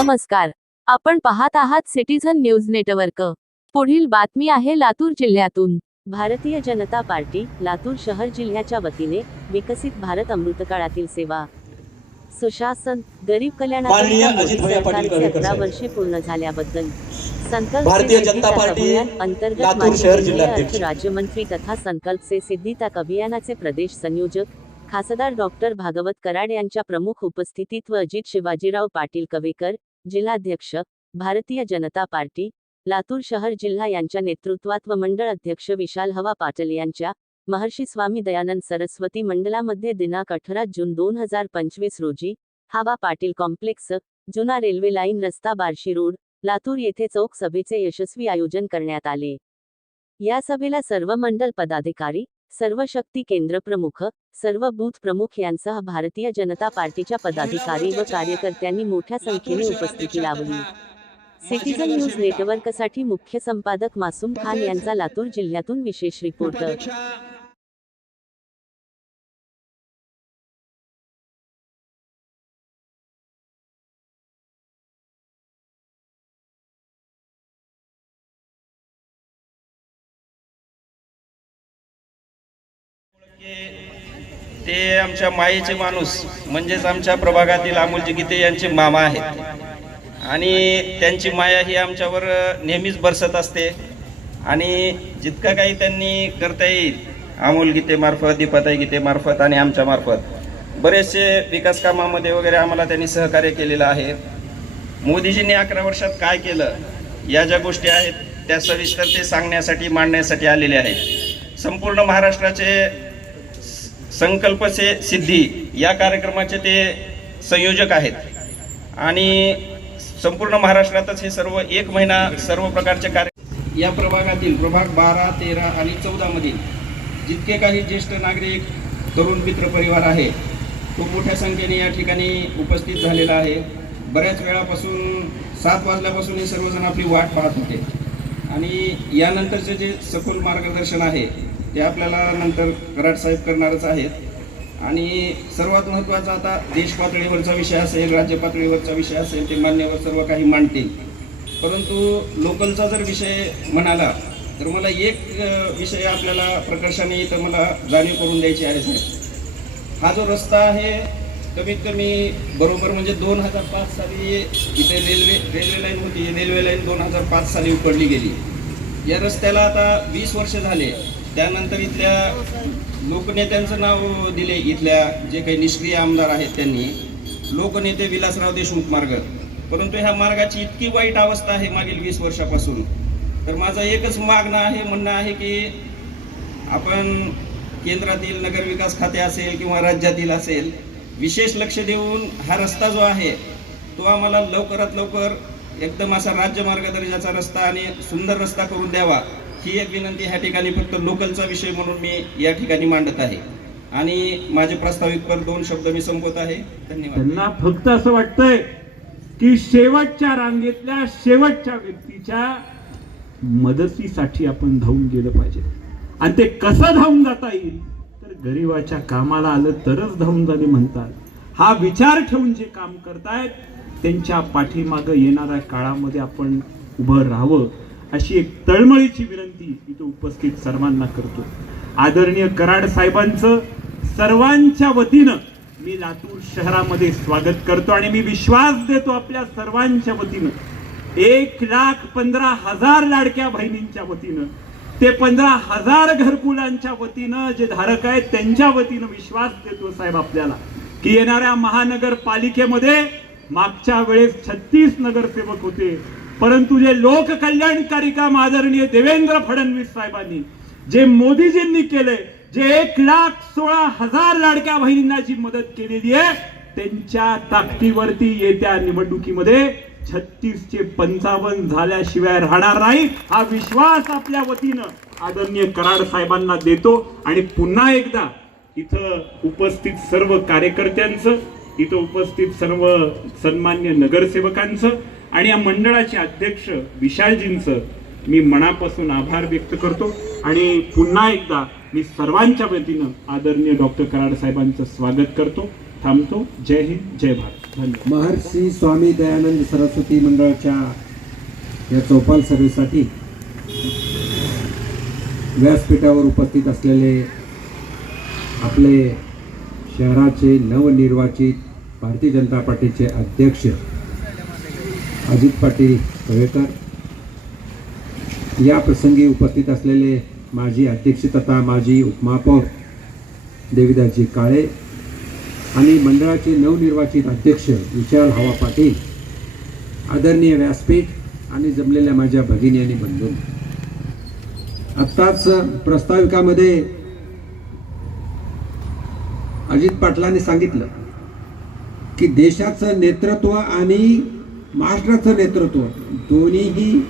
नमस्कार. आपण पाहत आहात सिटीझन न्यूज नेटवर्क. पुढील बातमी आहे लातूर जिल्ह्यातून. भारतीय जनता पार्टी लातूर शहर जिल्ह्याच्या वतीने विकसित भारत अमृतकाळातील सेवा. सुशासन गरीब गवेकर अकरा. वर्षे पूर्ण झाल्याबद्दल. संकल्प भारतीय जनता पार्टी, अंतर्गत माजी राज्यमंत्री तथा संकल्प से सिद्धी तक अभियानाचे प्रदेश संयोजक खासदार डॉक्टर भागवत कराड यांच्या प्रमुख उपस्थितीत व अजित शिवाजीराव पाटील कवेकर जिल्हाध्यक्ष भारतीय जनता पार्टी लातूर शहर जिल्हा यांच्या नेतृत्वात व मंडळ अध्यक्ष विशाल हवा पाटील यांच्या महर्षी स्वामी दयानंद सरस्वती मंडळामध्ये दिनांक अठरा जून दोन हजार पंचवीस रोजी हवा पाटील कॉम्प्लेक्स जुना रेल्वे लाईन रस्ता बार्शी रोड लातूर येथे चौक सभेचे यशस्वी आयोजन करण्यात आले. या सभेला सर्व मंडल पदाधिकारी सर्व शक्ती केंद्र प्रमुख सर्व बूथ प्रमुख यांसह भारतीय जनता पार्टीच्या पदाधिकारी व कार्यकर्त्यांनी मोठ्या संख्येने उपस्थिती लावली सिटीजन न्यूज नेटवर्कसाठी मुख्य संपादक मासूम खान यांचा लातूर जिल्ह्यातून विशेष रिपोर्ट. ते आमच्या मायेचे माणूस म्हणजेच आमच्या प्रभागातील अमोलजी गीते यांचे मामा आहेत. आणि त्यांची माया ही आमच्यावर नेहमीच बरसत असते. आणि जितकं काही त्यांनी करता येईल अमोल गीतेमार्फत दीपाताई गीतेमार्फत आणि आमच्यामार्फत बरेचसे विकास कामामध्ये वगैरे आम्हाला त्यांनी सहकार्य केलेलं आहे. मोदीजींनी अकरा वर्षात काय केलं या ज्या गोष्टी आहेत त्या सविस्तर ते सांगण्यासाठी मांडण्यासाठी आलेले आहेत. संपूर्ण महाराष्ट्राचे संकल्प से सिद्धी या कार्यक्रमाचे ते संयोजक आहेत. आणि संपूर्ण महाराष्ट्रातच हे सर्व एक महिना सर्व प्रकारचे कार्य या प्रभागातील प्रभाग बारा तेरा आणि चौदामधील जितके काही ज्येष्ठ नागरिक तरुण मित्र परिवार आहे तो मोठ्या संख्येने या ठिकाणी उपस्थित झालेला आहे. बऱ्याच वेळापासून सात वाजल्यापासून हे सर्वजण आपली वाट पाहत होते. आणि यानंतरचे जे सखोल मार्गदर्शन आहे ते आपल्याला नंतर कराड साहेब करणारच आहेत. आणि सर्वात महत्त्वाचा आता देश पातळीवरचा विषय असेल राज्य पातळीवरचा विषय असेल ते मान्यवर सर्व काही मांडतील. परंतु लोकलचा जर विषय म्हणाला तर मला एक विषय आपल्याला प्रकर्षाने इथं मला जाणीव करून द्यायची आहे साहेब. हा जो रस्ता आहे कमीत कमी बरोबर म्हणजे दोन हजार पाच साली इथे रेल्वे रेल्वे लाईन होती रेल्वे लाईन दोन हजार पाच साली उकडली गेली. या रस्त्याला आता वीस वर्ष झाले. त्यानंतर इथल्या लोकनेत्यांचं नाव दिले इथल्या जे काही निष्क्रिय आमदार आहेत त्यांनी लोकनेते विलासराव देशमुख मार्ग. परंतु ह्या मार्गाची इतकी वाईट अवस्था आहे मागील वीस वर्षापासून. तर माझं एकच मागणं आहे म्हणणं आहे की आपण केंद्रातील नगरविकास खाते असेल किंवा राज्यातील असेल विशेष लक्ष देऊन हा रस्ता जो आहे तो आम्हाला लवकरात लवकर एकदम असा राज्यमार्ग दर्जाचा रस्ता आणि सुंदर रस्ता करून द्यावा. ही एक विनंती ह्या ठिकाणी फक्त लोकलचा विषय म्हणून मी या ठिकाणी मांडत आहे. आणि माझे प्रास्ताविकपर दोन शब्द मी संपवत आहे. धन्यवाद. त्यांना फक्त असं वाटतंय की शेवटच्या रांगेतल्या शेवटच्या व्यक्तीच्या मदतीसाठी आपण धावून गेलं पाहिजे. आणि ते कसं धावून जाता येईल तर गरिबाच्या कामाला आलं तरच धावून जाणे म्हणतात. हा विचार ठेवून जे काम करतायत त्यांच्या पाठीमागं येणाऱ्या काळामध्ये आपण उभं राहावं. अशी एक तळमळीची विनंती इथं उपस्थित सर्वांना करतो. आदरणीय कराड साहेबांचं सर्वांच्या वतीनं मी लातूर शहरामध्ये स्वागत करतो आणि मी विश्वास देतो आपल्या सर्वांच्या वतीनं. एक लाख पंधरा हजार लाडक्या बहिणींच्या वतीनं ते पंधरा हजार घरकुलांच्या वतीनं जे धारक आहेत त्यांच्या वतीनं विश्वास देतो साहेब आपल्याला की येणाऱ्या महानगरपालिकेमध्ये मागच्या वेळेस छत्तीस नगरसेवक होते परंतु जे लोक कल्याणकारी काम आदरणीय देवेंद्र फडणवीस साहेबांनी जे मोदीजींनी केलंय जे एक लाख सोळा हजार लाडक्या बहिणींना जी मदत केलेली आहे त्यांच्या ताकदीवरती येत्या निवडणुकीमध्ये छत्तीस चे पंचावन्न झाल्याशिवाय राहणार नाही हा विश्वास आपल्या वतीनं आदरणीय कराड साहेबांना देतो. आणि पुन्हा एकदा इथं उपस्थित सर्व कार्यकर्त्यांचं इथं उपस्थित सर्व सन्मान्य नगरसेवकांचं आणि या मंडळाचे अध्यक्ष विशालजींचं मी मनापासून आभार व्यक्त करतो. आणि पुन्हा एकदा मी सर्वांच्या वतीनं आदरणीय डॉक्टर कराड साहेबांचं स्वागत करतो. थांबतो. जय हिंद जय भारत. धन्यवाद. महर्षी स्वामी दयानंद सरस्वती मंडळाच्या या चौपाल सभेसाठी व्यासपीठावर उपस्थित असलेले आपले शहराचे नवनिर्वाचित भारतीय जनता पार्टीचे अध्यक्ष अजित पाटील कवेकर या प्रसंगी उपस्थित असलेले माजी अध्यक्ष तथा माजी उपमहापौर देविदासजी काळे आणि मंडळाचे नवनिर्वाचित अध्यक्ष विशाल हवा पाटील आदरणीय व्यासपीठ आणि जमलेल्या माझ्या भगिनी आणि बंधू. आत्ताच प्रस्ताविकामध्ये अजित पाटलांनी सांगितलं की देशाचं नेतृत्व आणि महाराष्ट्राचं नेतृत्व दोन्हीही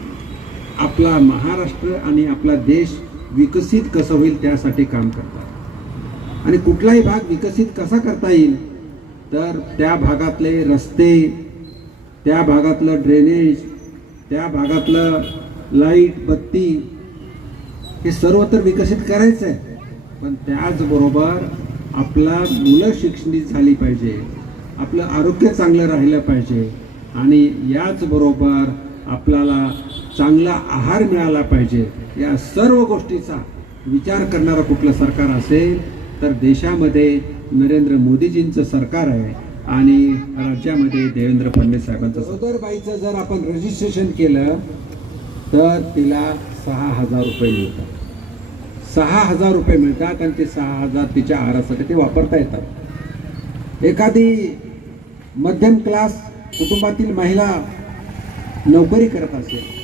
आपला महाराष्ट्र आणि आपला देश विकसित कसं होईल त्यासाठी काम करतात. आणि कुठलाही भाग विकसित कसा करता येईल तर त्या भागातले रस्ते त्या भागातलं ड्रेनेज त्या भागातलं लाइट बत्ती हे सर्व तर विकसित करायचं आहे पण त्याचबरोबर आपला मुलं शिक्षणित झाली पाहिजे आपलं आरोग्य चांगलं राहिलं पाहिजे आणि याचबरोबर आपल्याला चांगला आहार मिळाला पाहिजे या सर्व गोष्टीचा विचार करणारं कुठलं सरकार असेल तर देशामध्ये नरेंद्र मोदीजींचं सरकार आहे आणि राज्यामध्ये देवेंद्र फडणवीस साहेबांचं सदरबाईचं जर आपण रजिस्ट्रेशन केलं तर तिला सहा हजार रुपये मिळतात. सहा हजार रुपये मिळतात आणि ते सहा हजार तिच्या आहारासाठी ते वापरता येतात. एखादी मध्यम क्लास कुटुंबातील महिला नोकरी करत असेल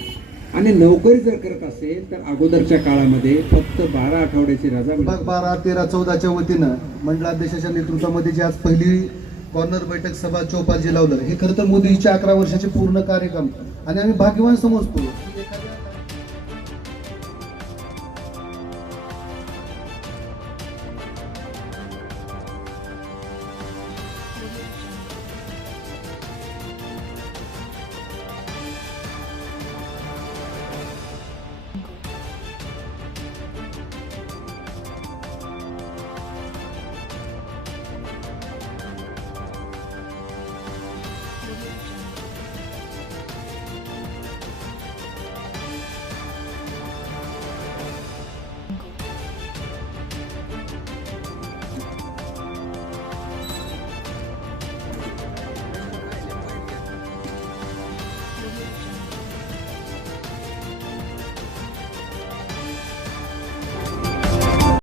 आणि नोकरी जर करत असेल तर अगोदरच्या काळामध्ये फक्त बारा आठवड्याची रजा विभाग बारा तेरा चौदाच्या वतीनं मंडळाध्यक्षाच्या नेतृत्वामध्ये जी आज पहिली कॉर्नर बैठक सभा चौपाल जे लावलं हे खरं तर मोदींच्या अकरा वर्षाचे पूर्ण कार्यक्रम. आणि आम्ही भाग्यवान समजतो